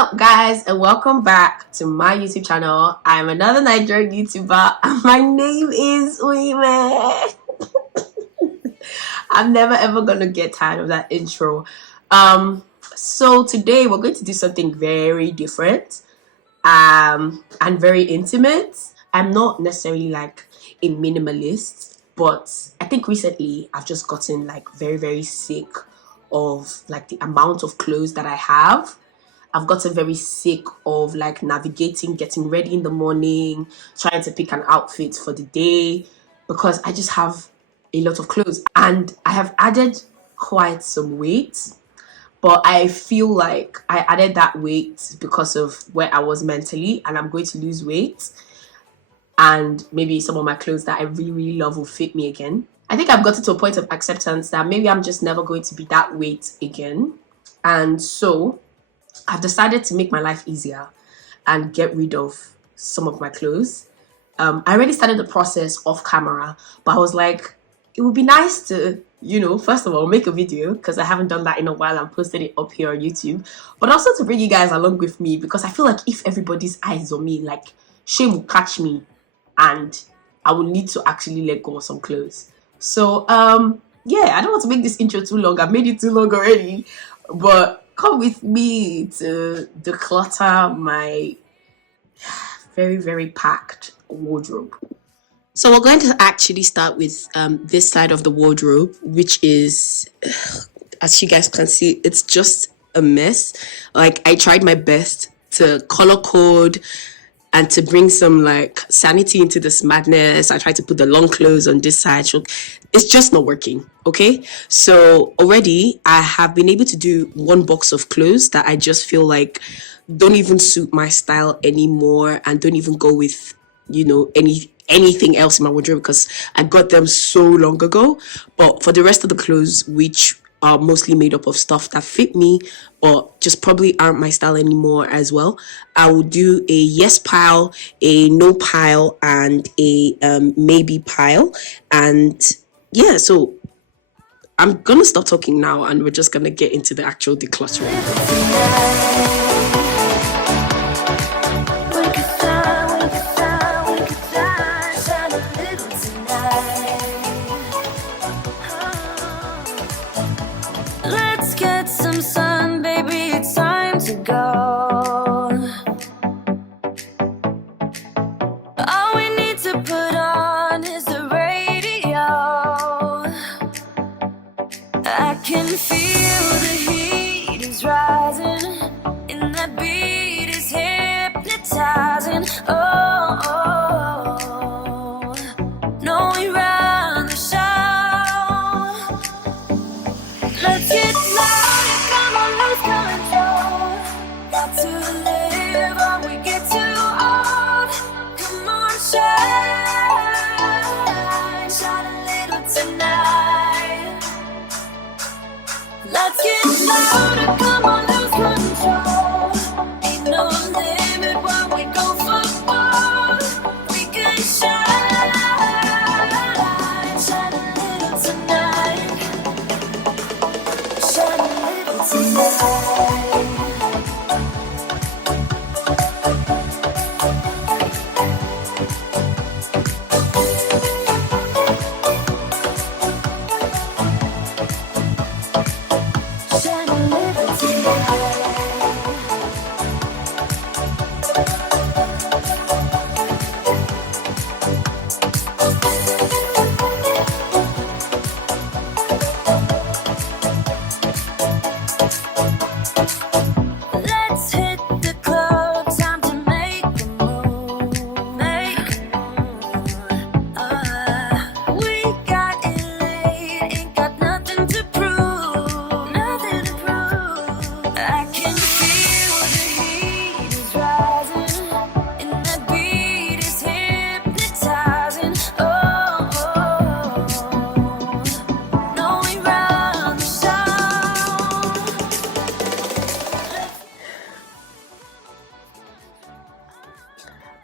up, guys, and welcome back to my YouTube channel. I'm another Nigerian YouTuber, and my name is Uime. I'm never ever gonna get tired of that intro. So today we're going to do something very different, and very intimate. I'm not necessarily like a minimalist, but I think recently I've just gotten like very sick of like the amount of clothes that I have. I've gotten very sick of like navigating, getting ready in the morning, trying to pick an outfit for the day because I just have a lot of clothes and I have added quite some weight. But I feel like I added that weight because of where I was mentally, and I'm going to lose weight. And maybe some of my clothes that I really love will fit me again. I think I've gotten to a point of acceptance that maybe I'm just never going to be that weight again. And so I've decided to make my life easier and get rid of some of my clothes. I already started the process off camera, but I was like, it would be nice to, first of all, make a video because I haven't done that in a while and posted it up here on YouTube, but also to bring you guys along with me because I feel like if everybody's eyes on me, like shame will catch me and I will need to actually let go of some clothes. So, yeah, I don't want to make this intro too long. I've made it too long already, but come with me to declutter my very packed wardrobe. So we're going to actually start with this side of the wardrobe, which is, as you guys can see, it's just a mess. Like, I tried my best to color code and to bring some like sanity into this madness. I tried to put the long clothes on this side. So it's just not working. Okay. So already I have been able to do one box of clothes that I just feel like don't even suit my style anymore and don't even go with, anything else in my wardrobe because I got them so long ago. But for the rest of the clothes, which are mostly made up of stuff that fit me or just probably aren't my style anymore as well, I will do a yes pile, a no pile, and a maybe pile. And yeah, so I'm gonna stop talking now and we're just gonna get into the actual decluttering. I can feel the heat is rising, and that beat is hypnotizing. No, we run the show. Let's get loud and come on, lose control. Got to live or we get too old. Come on, shine a little tonight. Let's get louder, come on, lose control. Ain't no limit when we go for more. We can shine a little tonight. Shine a little tonight.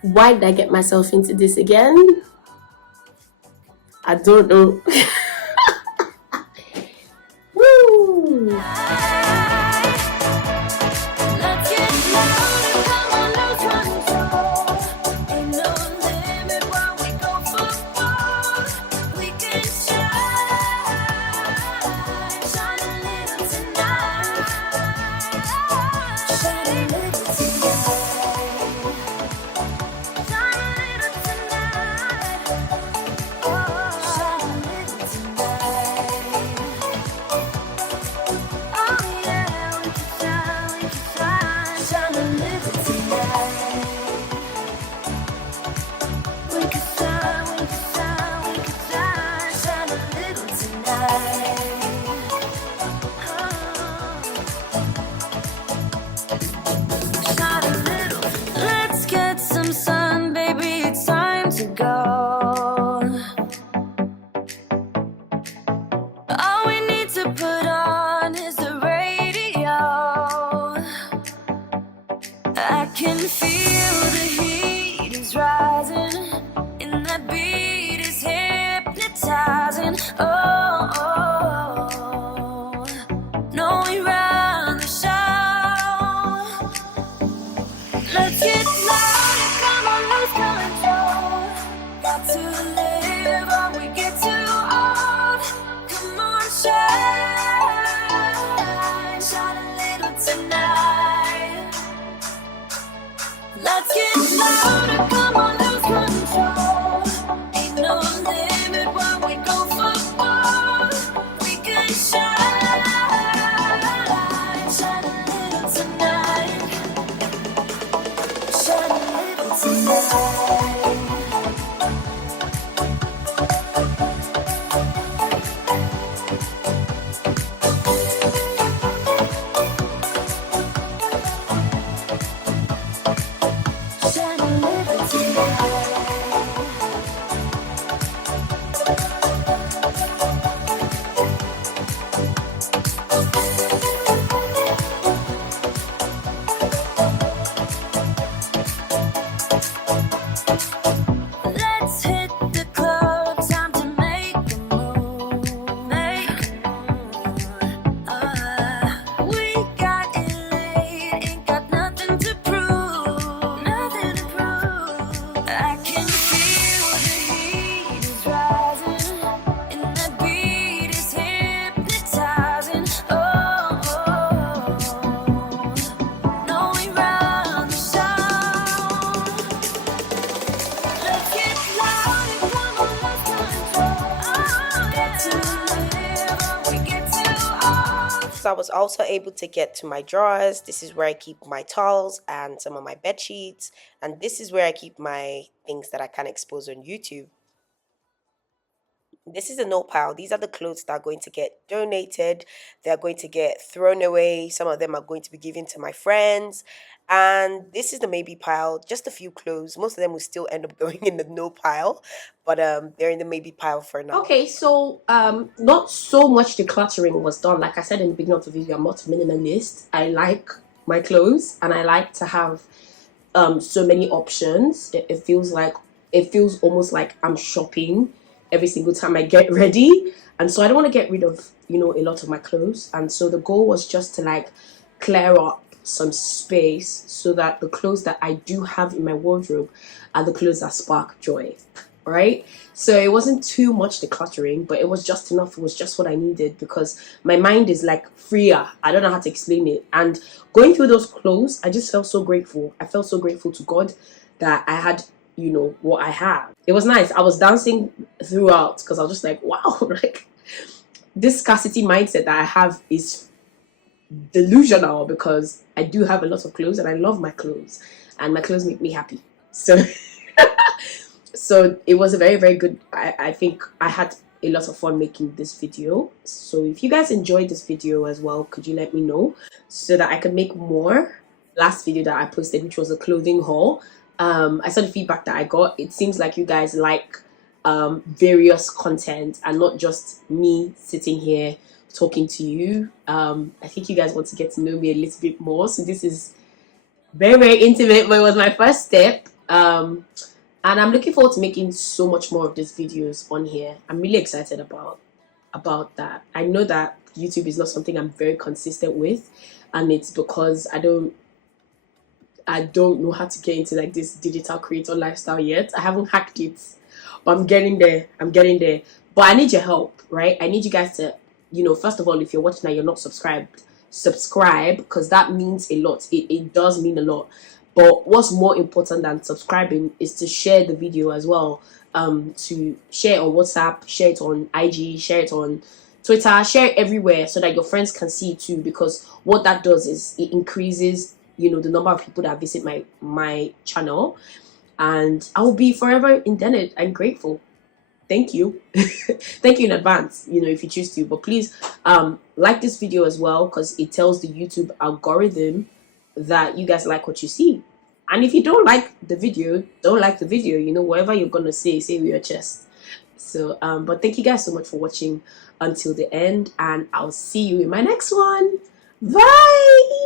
Why did I get myself into this again? I don't know. Woo! Let's get can feel the heat is rising, and that beat is hypnotizing. Oh, oh, oh. No, we run the show. Let's get loud and come on, lose control. Got to live or we get too old. Come on, shine, shine a little tonight. Let's get loud and come on, lose control. Ain't no limit when we go for more. We can shine, shine a little tonight. Shine a little tonight. Shine a little tonight. Let's hit the club, time to make a move, make a move. We got it late, ain't got nothing to prove, nothing to prove. I can feel the heat is rising, and the beat is hypnotizing. Oh, oh, oh. No, we run the show. Let's get loud and come on, lose control. Oh, yeah. To live or we get too old. So I was also able to get to my drawers. This is where I keep my towels and some of my bed sheets, and this is where I keep my things that I can expose on YouTube. This is a note pile. These are the clothes that are going to get donated. They're going to get thrown away. Some of them are going to be given to my friends. And this is the maybe pile. Just a few clothes. Most of them will still end up going in the no pile, but they're in the maybe pile for now. Okay, so not so much decluttering was done. Like I said in the beginning of the video, I'm not a minimalist. I like my clothes and I like to have so many options. It feels almost like I'm shopping every single time I get ready, and so I don't want to get rid of a lot of my clothes. And so the goal was just to like clear up some space so that the clothes that I do have in my wardrobe are the clothes that spark joy, right? So it wasn't too much decluttering, but it was just enough. It was just what I needed because my mind is like freer. I don't know how to explain it. And going through those clothes, I just felt so grateful. I felt so grateful to God that I had what I have. It was nice. I was dancing throughout because I was just like, wow, like this scarcity mindset that I have is delusional because I do have a lot of clothes and I love my clothes and my clothes make me happy. So so it was a very, very good, I think I had a lot of fun making this video. So if you guys enjoyed this video as well, could you let me know so that I could make more? Last video that I posted, which was a clothing haul, I saw the feedback that I got. It seems like you guys like various content and not just me sitting here talking to you. I think you guys want to get to know me a little bit more. So this is very, very intimate, but it was my first step. And I'm looking forward to making so much more of these videos on here. I'm really excited about that. I know that YouTube is not something I'm very consistent with, and it's because I don't know how to get into like this digital creator lifestyle yet. I haven't hacked it, but I'm getting there. But I need your help, right? I need you guys to, first of all, if you're watching and you're not subscribed, subscribe, because that means a lot. It does mean a lot. But what's more important than subscribing is to share the video as well. To share it on WhatsApp, share it on IG, share it on Twitter, share it everywhere so that your friends can see it too. Because what that does is it increases the number of people that visit my channel, and I will be forever indebted and grateful. Thank you. Thank you in advance, if you choose to. But please like this video as well, because it tells the YouTube algorithm that you guys like what you see. And if you don't like the video, don't like the video. Whatever you're gonna say with your chest. So but thank you guys so much for watching until the end, and I'll see you in my next one. Bye.